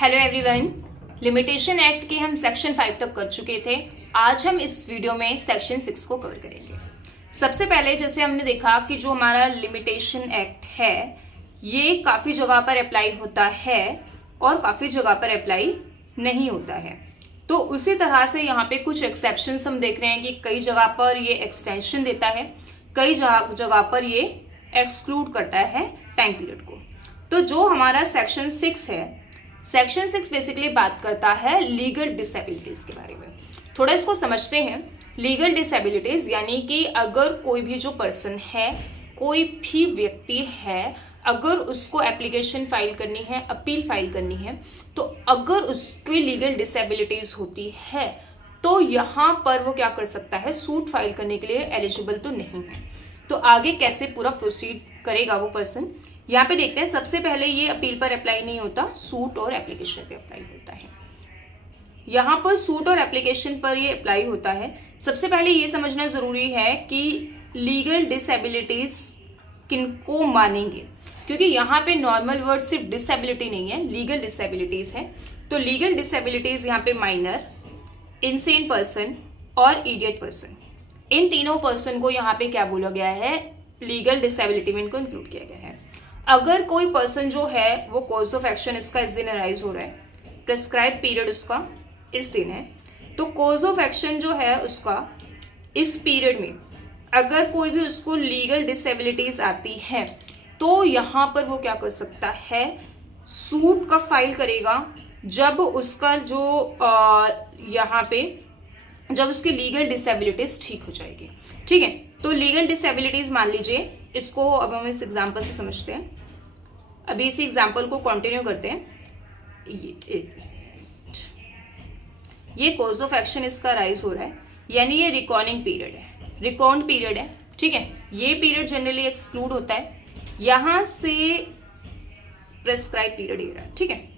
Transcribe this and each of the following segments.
Hello everyone. Limitation act के हम section 5 तक कर चुके थे। आज हम इस वीडियो में सेक्शन 6 को कवर करेंगे। सबसे पहले जैसे हमने देखा कि जो हमारा लिमिटेशन एक्ट है ये काफ़ी जगह पर अप्लाई होता है और काफ़ी जगह पर अप्लाई नहीं होता है। तो उसी तरह से यहाँ पे कुछ एक्सेप्शंस हम देख रहे हैं कि कई जगह पर ये एक्सटेंशन देता है, कई जगह पर ये एक्सक्लूड करता है टाइम पीरियड को। तो जो हमारा सेक्शन 6 है, सेक्शन 6 बेसिकली बात करता है लीगल डिसेबिलिटीज के बारे में। थोड़ा इसको समझते हैं। लीगल डिसेबिलिटीज यानी कि अगर कोई भी जो पर्सन है, कोई भी व्यक्ति है, अगर उसको एप्लीकेशन फाइल करनी है, अपील फाइल करनी है, तो अगर उसकी लीगल डिसेबिलिटीज होती है तो यहाँ पर वो क्या कर सकता है, सूट फाइल करने के लिए एलिजिबल तो नहीं है। तो आगे कैसे पूरा प्रोसीड करेगा वो पर्सन, यहाँ पे देखते हैं। सबसे पहले ये अपील पर अप्लाई नहीं होता, सूट और एप्लीकेशन पे अप्लाई होता है। यहाँ पर सूट और एप्लीकेशन पर ये अप्लाई होता है। सबसे पहले ये समझना जरूरी है कि लीगल डिसेबिलिटीज किनको मानेंगे, क्योंकि यहाँ पे नॉर्मल वर्ड सिर्फ डिसेबिलिटी नहीं है, लीगल डिसेबिलिटीज है। तो लीगल डिसेबिलिटीज यहाँ पे माइनर, इनसेन पर्सन और इडियट पर्सन, इन तीनों पर्सन को यहाँ पे क्या बोला गया है, लीगल डिसेबिलिटी में इनको इंक्लूड किया गया है। अगर कोई पर्सन जो है वो कॉज ऑफ एक्शन इसका इस दिन अराइज हो रहा है, प्रेस्क्राइब पीरियड उसका इस दिन है, तो कॉज ऑफ एक्शन जो है उसका इस पीरियड में अगर कोई भी उसको लीगल डिसेबिलिटीज आती है तो यहाँ पर वो क्या कर सकता है, सूट का फाइल करेगा जब उसका जो यहाँ पे जब उसकी लीगल डिसेबिलिटीज ठीक हो जाएगी। ठीक है, तो लीगल डिसेबिलिटीज मान लीजिए, इसको अब हम इस एग्जांपल से समझते हैं। अभी इसी एग्जांपल को कंटिन्यू करते हैं। ये कॉज ऑफ एक्शन इसका राइज हो रहा है, यानी ये रिकॉर्डिंग पीरियड है, रिकॉर्ड पीरियड है। ठीक है, ये पीरियड जनरली एक्सक्लूड होता है। यहां से प्रेस्क्राइब पीरियड ये रहा है। ठीक है,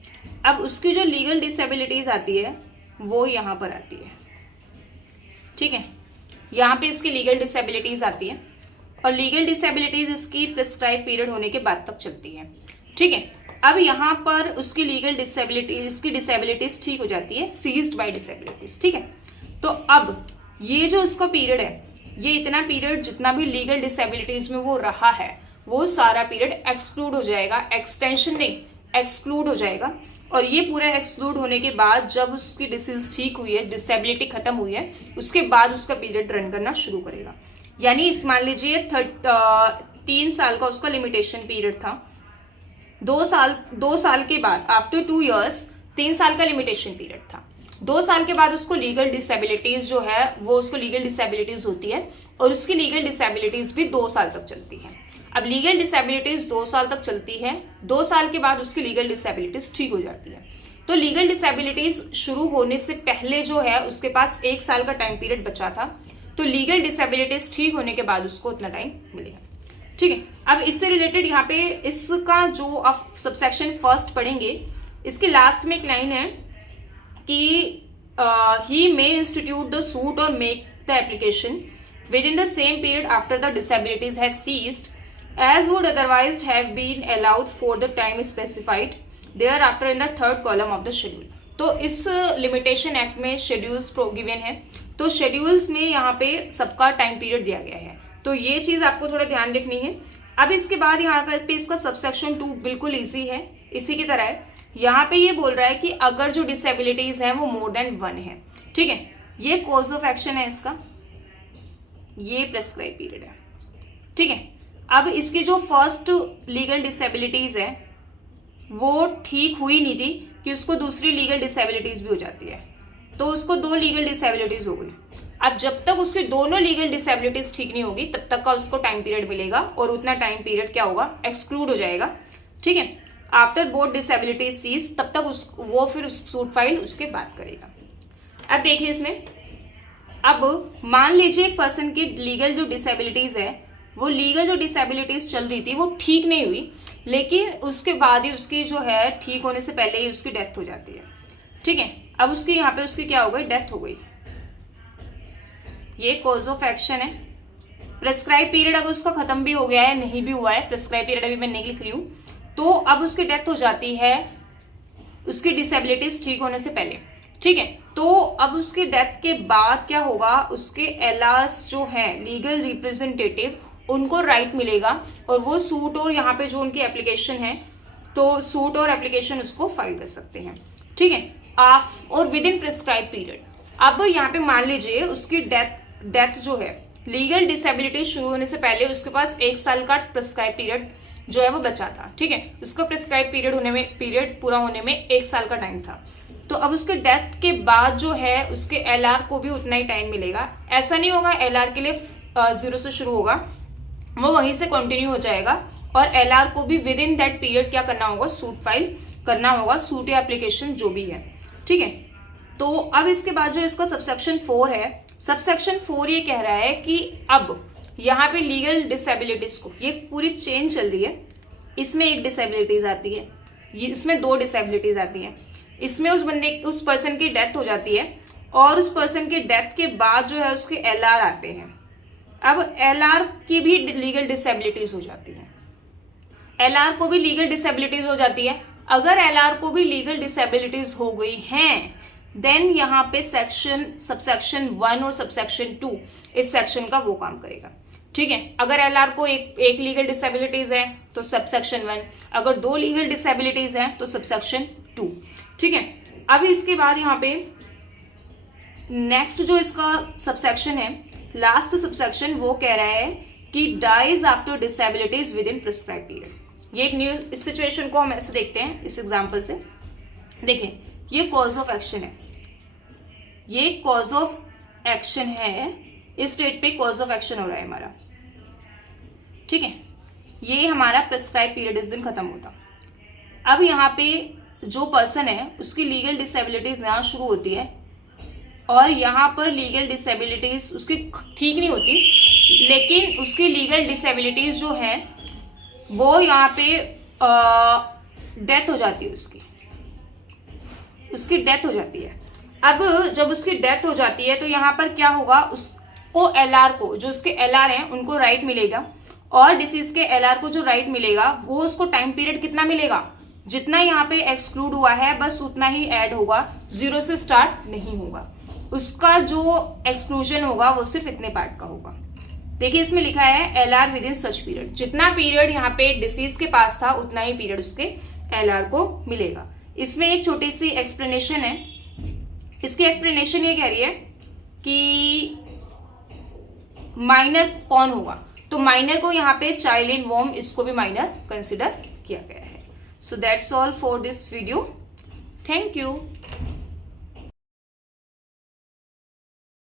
अब उसकी जो लीगल डिसेबिलिटीज आती है वो यहां पर आती है। ठीक है, यहाँ पे इसकी लीगल डिसेबिलिटीज आती है और लीगल डिसेबिलिटीज इसकी प्रिस्क्राइब पीरियड होने के बाद तक चलती है। ठीक है, अब यहाँ पर उसकी लीगल डिसेबिलिटीज, इसकी डिसेबिलिटीज ठीक हो जाती है, सीज्ड बाय डिसेबिलिटीज। ठीक है, तो अब ये जो उसका पीरियड है, ये इतना पीरियड जितना भी लीगल डिसेबिलिटीज में वो रहा है वो सारा पीरियड एक्सक्लूड हो जाएगा, एक्सटेंशन नहीं, एक्सक्लूड हो जाएगा। और ये पूरा एक्सक्लूड होने के बाद जब उसकी डिसीज ठीक हुई है, डिसेबिलिटी खत्म हुई है, उसके बाद उसका पीरियड रन करना शुरू करेगा। यानी इस मान लीजिए 3 साल का उसका लिमिटेशन पीरियड था, 2 साल के बाद आफ्टर 2 years 3 साल का लिमिटेशन पीरियड था। 2 साल के बाद उसको लीगल डिसेबिलिटीज जो है वो उसको लीगल डिसेबिलिटीज होती है और उसकी लीगल डिसेबिलिटीज भी 2 साल तक चलती है। अब लीगल डिसेबिलिटीज 2 साल तक चलती है, 2 साल के बाद उसकी लीगल डिसेबिलिटीज ठीक हो जाती है। तो लीगल डिसेबिलिटीज शुरू होने से पहले जो है उसके पास 1 साल का टाइम पीरियड बचा था, तो लीगल डिसेबिलिटीज ठीक होने के बाद उसको उतना टाइम मिलेगा। ठीक है, अब इससे रिलेटेड यहाँ पे इसका जो आप सबसेक्शन फर्स्ट पढ़ेंगे, इसके लास्ट में एक लाइन है कि he may institute the suit और make the application within the same period after the disabilities has ceased as would otherwise have been allowed for the time specified thereafter in the third column of the schedule। तो इस limitation act में schedules given है, तो schedules में यहाँ पे सबका time period दिया गया है, तो ये चीज आपको थोड़ा ध्यान रखनी है। अब इसके बाद यहाँ पे इसका सबसेक्शन 2 बिल्कुल इजी है, इसी की तरह है। यहाँ पे ये बोल रहा है कि अगर जो डिसेबिलिटीज है वो मोर देन 1 है। ठीक है, ये कॉज ऑफ एक्शन है इसका, ये प्रेस्क्राइब पीरियड है। ठीक है, अब इसकी जो फर्स्ट लीगल डिसेबिलिटीज है वो ठीक हुई नहीं थी कि उसको दूसरी लीगल डिसेबिलिटीज भी हो जाती है, तो उसको 2 लीगल डिसेबिलिटीज हो गई। अब जब तक उसकी दोनों लीगल डिसेबिलिटीज ठीक नहीं होगी तब तक का उसको टाइम पीरियड मिलेगा और उतना टाइम पीरियड क्या होगा, एक्सक्लूड हो जाएगा। ठीक है, आफ्टर बोथ डिसेबिलिटीज सीज, तब तक वो फिर सूट फाइल उसके बाद करेगा। अब देखिए इसमें, अब मान लीजिए एक पर्सन की लीगल जो डिसेबिलिटीज है, वो लीगल जो डिसेबिलिटीज चल रही थी वो ठीक नहीं हुई, लेकिन उसके बाद ही उसकी जो है ठीक होने से पहले ही उसकी डेथ हो जाती है। ठीक है, अब उसकी यहाँ पे उसकी क्या हो गई, डेथ हो गई। ये कॉज ऑफ एक्शन है। प्रेस्क्राइब पीरियड अगर उसका खत्म भी हो गया है, नहीं भी हुआ है, प्रेस्क्राइब पीरियड अभी मैं नहीं लिख रही हूँ, तो अब उसकी डेथ हो जाती है उसकी डिसेबिलिटीज ठीक होने से पहले, ठीक है। तो अब उसके डेथ के बाद क्या होगा, उसके एलआरस जो है लीगल रिप्रेजेंटेटिव, उनको राइट मिलेगा और वो सूट और यहाँ पे जो उनकी एप्लीकेशन है, तो सूट और एप्लीकेशन उसको फाइल कर सकते हैं, ठीक है। और विद इन प्रिस्क्राइब पीरियड। अब यहाँ पे मान लीजिए उसकी डेथ जो है, लीगल डिसेबिलिटी शुरू होने से पहले उसके पास 1 साल का प्रिस्क्राइब पीरियड जो है वो बचा था, ठीक है। उसका प्रिस्क्राइब पीरियड पूरा होने में 1 साल का टाइम था। तो अब उसके डेथ के बाद जो है उसके एलआर को भी उतना ही टाइम मिलेगा। ऐसा नहीं होगा एलआर के लिए 0 से शुरू होगा, वो वहीं से कंटिन्यू हो जाएगा और एलआर को भी विद इन दैट पीरियड क्या करना होगा, सूट फाइल करना होगा, सूट या एप्लीकेशन जो भी है, ठीक है। तो अब इसके बाद जो इसका सबसेक्शन 4 है, सबसेक्शन 4 ये कह रहा है कि अब यहाँ पे लीगल डिसेबिलिटीज को, ये पूरी चेन चल रही है, इसमें एक डिसेबिलिटीज आती है, ये इसमें 2 डिसेबिलिटीज आती हैं, इसमें उस पर्सन की डेथ हो जाती है और उस पर्सन की डेथ के बाद जो है उसके एलआर आते हैं। अब एलआर की भी लीगल डिसेबिलिटीज हो जाती है, एलआर को भी लीगल डिसेबिलिटीज हो जाती है। अगर एलआर को भी लीगल डिसेबिलिटीज हो गई हैं, देन यहाँ पे सबसेक्शन 1 और सबसेक्शन 2 इस सेक्शन का वो काम करेगा, ठीक है। अगर एलआर को एक लीगल डिसेबिलिटीज है तो सबसेक्शन 1, अगर 2 लीगल डिसेबिलिटीज हैं तो सबसेक्शन 2, ठीक है। अब इसके बाद यहाँ पे नेक्स्ट जो इसका सबसेक्शन है, लास्ट सबसेक्शन, वो कह रहा है कि dies after disabilities within prescribe period. ये एक न्यू, इस सिचुएशन को हम ऐसे देखते हैं इस एग्जांपल से। देखें, ये कॉज ऑफ एक्शन है, ये कॉज ऑफ एक्शन है, इस डेट पे कॉज ऑफ एक्शन हो रहा है हमारा, ठीक है। ये हमारा प्रिस्क्राइब पीरियड इस दिन खत्म होता। अब यहाँ पे जो पर्सन है उसकी लीगल डिसेबिलिटीज यहाँ शुरू होती है और यहाँ पर लीगल डिसेबिलिटीज उसकी ठीक नहीं होती, लेकिन उसकी लीगल डिसेबिलिटीज जो है वो यहाँ पे डेथ हो जाती है, उसकी डेथ हो जाती है। अब जब उसकी डेथ हो जाती है तो यहाँ पर क्या होगा, उसको एलआर को, जो उसके एलआर हैं उनको राइट मिलेगा और डिसीज के एलआर को जो राइट मिलेगा वो उसको टाइम पीरियड कितना मिलेगा, जितना यहाँ पे एक्सक्लूड हुआ है बस उतना ही ऐड होगा, 0 से स्टार्ट नहीं होगा। उसका जो एक्सक्लूजन होगा वो सिर्फ इतने पार्ट का होगा। देखिए इसमें लिखा है LR with in such period, जितना पीरियड यहाँ पे डिसीज के पास था उतना ही पीरियड उसके एलआर को मिलेगा। इसमें एक छोटी सी एक्सप्लेनेशन है, इसकी एक्सप्लेनेशन ये कह रही है कि माइनर कौन होगा, तो माइनर को यहाँ पे चाइल्ड इन वॉम, इसको भी माइनर कंसिडर किया गया है। So that's all for this video, thank you.